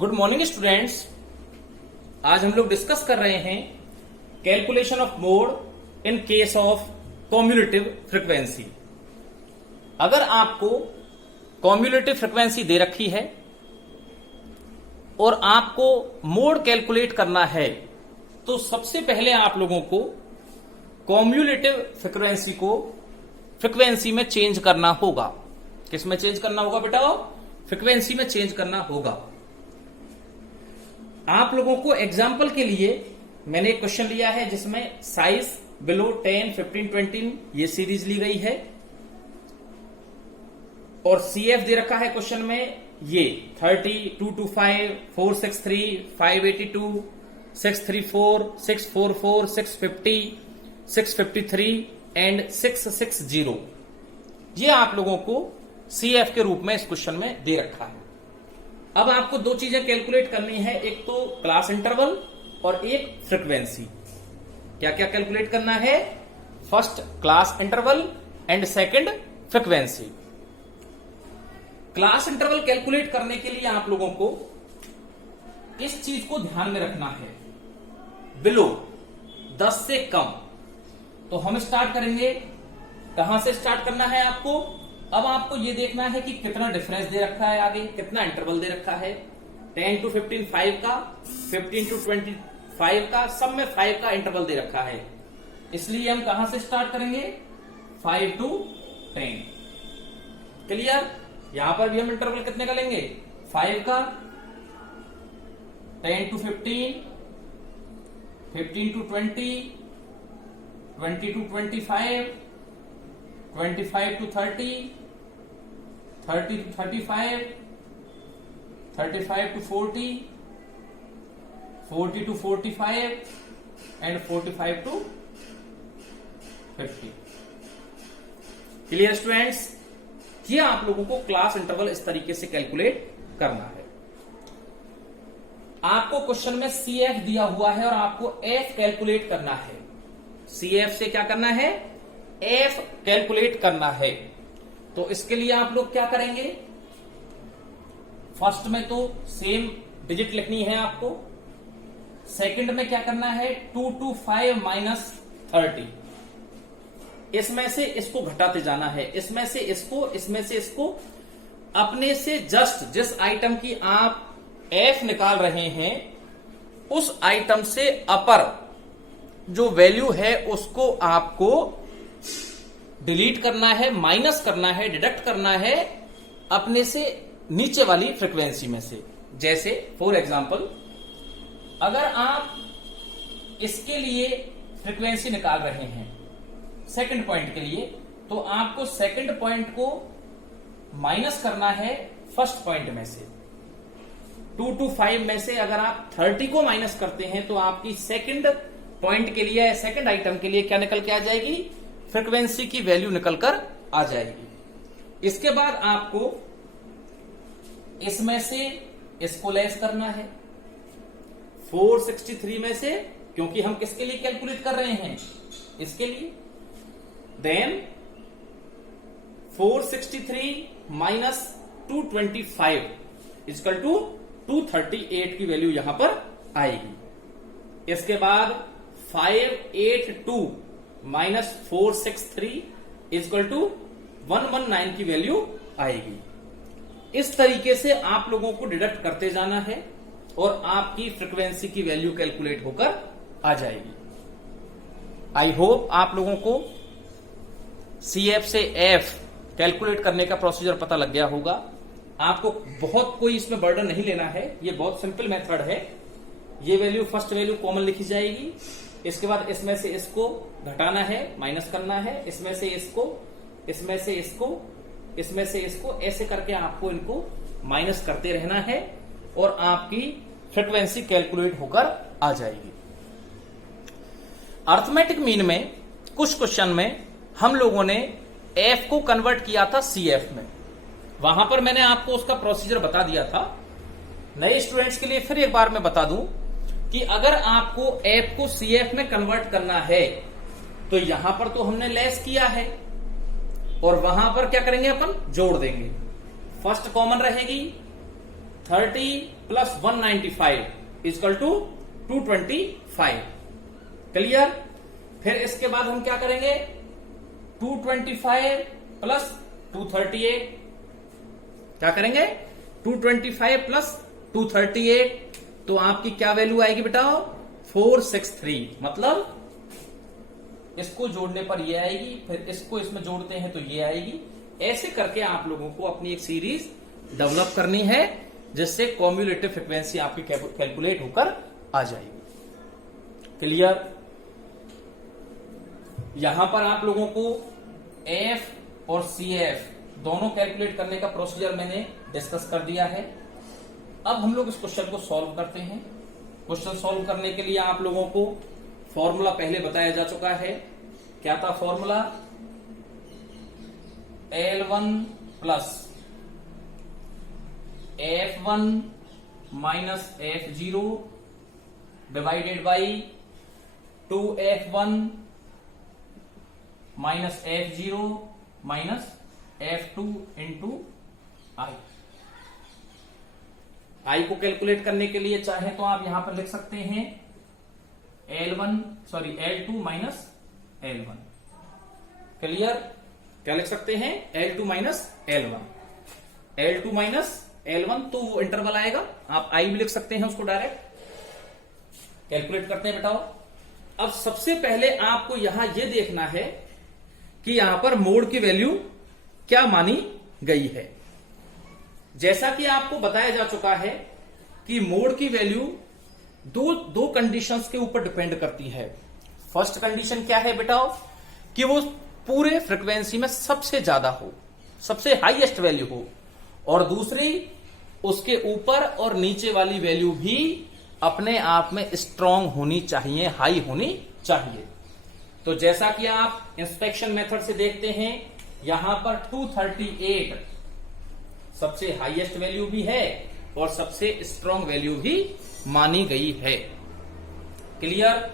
Good morning students. आज हम लोग डिस्कस कर रहे हैं calculation of mode in case of cumulative frequency. अगर आपको कॉम्युलेटिव फ्रीक्वेंसी दे रखी है और आपको मोड कैलकुलेट करना है तो सबसे पहले आप लोगों को कॉम्युलेटिव फ्रीक्वेंसी को फ्रीक्वेंसी में चेंज करना होगा। किस में चेंज करना होगा बेटा? फ्रीक्वेंसी में चेंज करना होगा। आप लोगों को एग्जाम्पल के लिए मैंने एक क्वेश्चन लिया है जिसमें साइज बिलो 10, 15, 20 ये सीरीज ली गई है और CF दे रखा है क्वेश्चन में ये 30, 225, 463, 582, 634, 644, 650, 653 एंड 660। ये आप लोगों को CF के रूप में इस क्वेश्चन में दे रखा है। अब आपको दो चीजें कैलकुलेट करनी है, एक तो क्लास इंटरवल और एक फ्रीक्वेंसी। क्या क्या कैलकुलेट करना है? First class interval and second frequency. Class interval calculate करने के लिए आप लोगों को इस चीज को ध्यान में रखना है, बिलो 10 से कम। तो हम स्टार्ट करेंगे, कहां से स्टार्ट करना है आपको? अब आपको ये देखना है कि कितना डिफरेंस दे रखा है, आगे कितना इंटरवल दे रखा है। 10 to 15 5 का, 15 to 25 का, सब में 5 का इंटरवल दे रखा है। इसलिए हम कहां से स्टार्ट करेंगे? 5 to 10। क्लियर? यहां पर भी हम इंटरवल कितने का लेंगे? 5 का, 10 to 15, 15 to 20, 20 to 25, 25 to 30, 30 to 35, 35 to 40, 40 to 45 and 45 to 50। Clear students? ये आप लोगों को क्लास इंटरवल इस तरीके से कैलकुलेट करना है। आपको क्वेश्चन में CF दिया हुआ है और आपको F कैलकुलेट करना है। CF से क्या करना है? F कैलकुलेट करना है। तो इसके लिए आप लोग क्या करेंगे? फर्स्ट में तो सेम डिजिट लिखनी है आपको। सेकंड में क्या करना है? 225 माइनस 30। इसमें से इसको घटाते जाना है, इसमें से इसको, इसमें से इसको। अपने से जस्ट जिस आइटम की आप F निकाल रहे हैं उस आइटम से अपर जो वैल्यू है उसको आपको डिलीट करना है, माइनस करना है, डिडक्ट करना है अपने से नीचे वाली फ्रीक्वेंसी में से। जैसे फॉर एग्जांपल, अगर आप इसके लिए फ्रीक्वेंसी निकाल रहे हैं सेकंड पॉइंट के लिए, तो आपको सेकंड पॉइंट को माइनस करना है फर्स्ट पॉइंट में से। 2 to 5 में से अगर आप 30 को माइनस करते हैं तो आपकी सेकंड पॉइंट के लिए, सेकंड आइटम के लिए क्या निकल के आ जाएगी? फ्रीक्वेंसी की वैल्यू निकलकर आ जाएगी। इसके बाद आपको इसमें से इसको लेस करना है 463 में से, क्योंकि हम किसके लिए कैलकुलेट कर रहे हैं? इसके लिए। देन 463 माइनस 225 इक्वल टू 238 की वैल्यू यहां पर आएगी। इसके बाद 582 माइनस 463 इक्वल टू 119 की वैल्यू आएगी। इस तरीके से आप लोगों को डिडक्ट करते जाना है और आपकी फ्रीक्वेंसी की वैल्यू कैलकुलेट होकर आ जाएगी। आई होप आप लोगों को CF से F कैलकुलेट करने का प्रोसीजर पता लग गया होगा। आपको बहुत कोई इसमें बर्डन नहीं लेना है, ये बहुत सिंपल मेथड है। ये वैल्यू, फर्स्ट वैल्यू कॉमन लिखी जाएगी। इसके बाद इसमें से इसको घटाना है, माइनस करना है, इसमें से इसको, इसमें से इसको, इसमें से इसको, ऐसे करके आपको इनको माइनस करते रहना है और आपकी फ्रीक्वेंसी कैलकुलेट होकर आ जाएगी। अरिथमेटिक मीन में कुछ क्वेश्चन में हम लोगों ने F को कन्वर्ट किया था CF में। वहां पर मैंने आपको उसका प्रोसीजर बता दिया था। नए स्टूडेंट्स के लिए फिर एक बार मैं बता दूं कि अगर आपको F को CF में कन्वर्ट करना है तो यहां पर तो हमने लेस किया है और वहां पर क्या करेंगे? अपन जोड़ देंगे। फर्स्ट कॉमन रहेगी 30 प्लस 195 इजकल टू 225। क्लियर। फिर इसके बाद हम क्या करेंगे, 225 प्लस 238, क्या करेंगे 225 प्लस 238, तो आपकी क्या वैल्यू आएगी बेटा 463। मतलब इसको जोड़ने पर ये आएगी, फिर इसको इसमें जोड़ते हैं तो ये आएगी। ऐसे करके आप लोगों को अपनी एक सीरीज डेवलप करनी है जिससे कॉम्युलेटिव फ्रीक्वेंसी आपकी कैलकुलेट होकर आ जाएगी। क्लियर। यहां पर आप लोगों को एफ और सी एफ दोनों कैलकुलेट करने का प्रोसीजर मैंने डिस्कस कर दिया है। अब हम लोग इस क्वेश्चन को सॉल्व करते हैं। क्वेश्चन सॉल्व करने के लिए आप लोगों को फॉर्मूला पहले बताया जा चुका है। क्या था formula, L1 plus F1 minus F0 divided by 2F1 minus F0 minus F2 into I. I को कैलकुलेट करने के लिए चाहे तो आप यहां पर लिख सकते हैं L2 माइनस L1। क्लियर। क्या लिख सकते हैं L2 minus L1, L2 minus L1 तो वो इंटरवल आएगा। आप आई भी लिख सकते हैं उसको डायरेक्ट। कैलकुलेट करते हैं बेटाओ। अब सबसे पहले आपको यहां यह देखना है कि यहां पर मोड की वैल्यू क्या मानी गई है। जैसा कि आपको बताया जा चुका है कि मोड की वैल्यू दो कंडीशंस के ऊपर डिपेंड करती है। फर्स्ट कंडीशन क्या है बेटा, कि वो पूरे फ्रीक्वेंसी में सबसे ज्यादा हो, सबसे हाईएस्ट वैल्यू हो, और दूसरी उसके ऊपर और नीचे वाली वैल्यू भी अपने आप में स्ट्रांग होनी चाहिए, हाई होनी चाहिए। तो जैसा कि आप इंस्पेक्शन मेथड से देखते हैं, यहां पर 238 सबसे हाईएस्ट वैल्यू भी है और सबसे स्ट्रांग वैल्यू भी मानी गई है। क्लियर।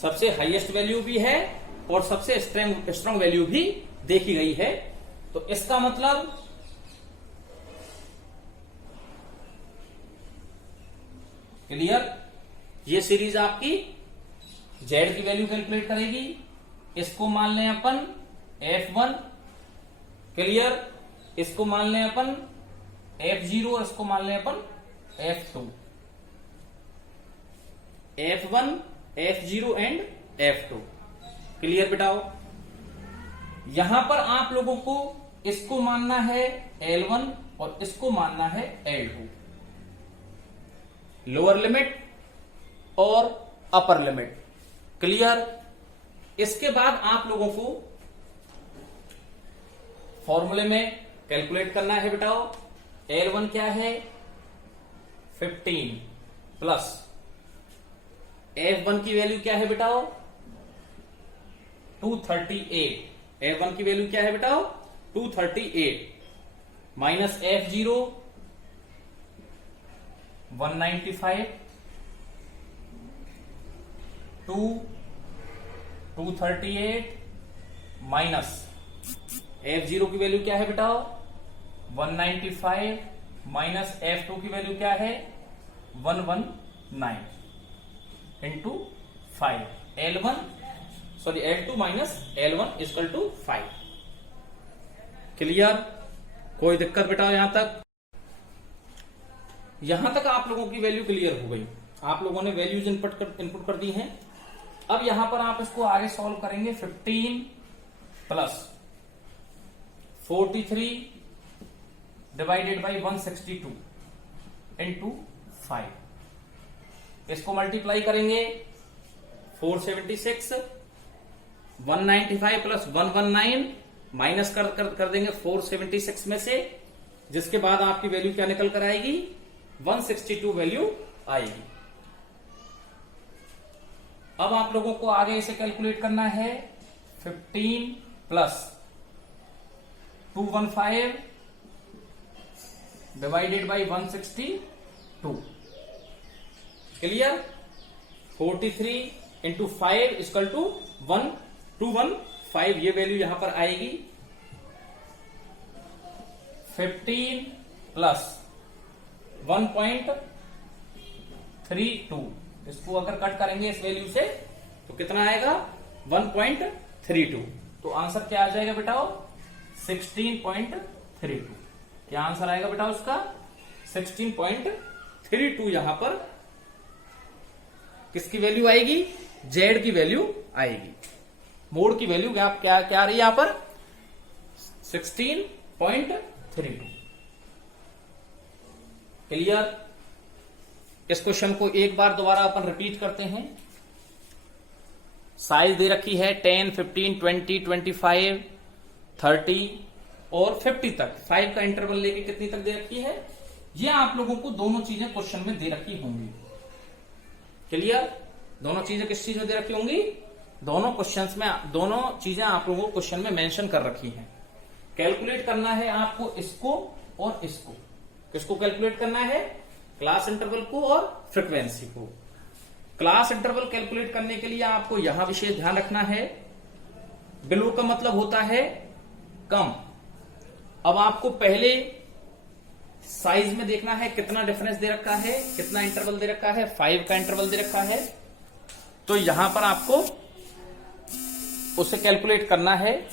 सबसे हाईएस्ट वैल्यू भी है और सबसे स्ट्रांग वैल्यू भी देखी गई है। तो इसका मतलब क्लियर, ये सीरीज आपकी जेड की वैल्यू कैलकुलेट करेगी। इसको मान लें अपन F1। क्लियर। इसको मान लें अपन F0 और इसको मान लें अपन F2। F1, F0 and F2। Clear बेटाओ। यहां पर आप लोगों को इसको मानना है L1 और इसको मानना है L2, लोअर लिमिट और अपर लिमिट। क्लियर। इसके बाद आप लोगों को फॉर्मूले में कैलकुलेट करना है बेटाओ। L1 क्या है 15 प्लस F1 की वैल्यू क्या है बेटाओ 238। F1 की वैल्यू क्या है बेटाओ 238 माइनस F0 195 238 माइनस F0 की वैल्यू क्या है बेटा 195 माइनस F2 की वैल्यू क्या है 119 into 5 L2 minus L1 equal to 5। Clear. कोई दिक्कत बेटा यहां तक? यहां तक आप लोगों की वैल्यू क्लियर हो गई। आप लोगों ने वैल्यूज इनपुट कर दी हैं। अब यहां पर आप इसको आगे सॉल्व करेंगे। 15 प्लस 43 डिवाइडेड बाई 162 इंटू 5। इसको मल्टीप्लाई करेंगे 476 195 प्लस 119 माइनस कर देंगे 476 में से, जिसके बाद आपकी वैल्यू क्या निकल कर आएगी 162 वैल्यू आएगी। अब आप लोगों को आगे इसे कैलकुलेट करना है। 15 plus 215 divided by 162। Clear. 43 into 5 equal to 1215 ये वैल्यू यहां पर आएगी। 15 प्लस 1.32। इसको अगर कट करेंगे इस वैल्यू से तो कितना आएगा 1.32। तो आंसर क्या आ जाएगा बेटा 16.32। क्या आंसर आएगा बेटा उसका 16.32। यहां पर किसकी वैल्यू आएगी, जेड की वैल्यू आएगी। मोड की वैल्यू क्या क्या आ रही है यहां पर 16.32। क्लियर। इस क्वेश्चन को एक बार दोबारा अपन रिपीट करते हैं। साइज दे रखी है 10, 15, 20, 25, 30 और 50 तक। 5 का इंटरवल लेके कितनी तक दे रखी है, ये आप लोगों को दोनों चीजें क्वेश्चन में दे रखी होंगी। क्लियर। दोनों चीजें किस चीज में दे रखी होंगी, दोनों क्वेश्चंस में दोनों चीजें आप लोगों को क्वेश्चन में मेंशन कर रखी हैं। कैलकुलेट करना है आपको इसको और इसको। किसको कैलकुलेट करना है, क्लास इंटरवल को और फ्रीक्वेंसी को। क्लास इंटरवल कैलकुलेट करने के लिए आपको यहां विशेष ध्यान रखना है, बिलो का मतलब होता है कम। अब आपको पहले साइज में देखना है कितना डिफरेंस दे रखा है, कितना इंटरवल दे रखा है, 5 का इंटरवल दे रखा है। तो यहां पर आपको उसे कैलकुलेट करना है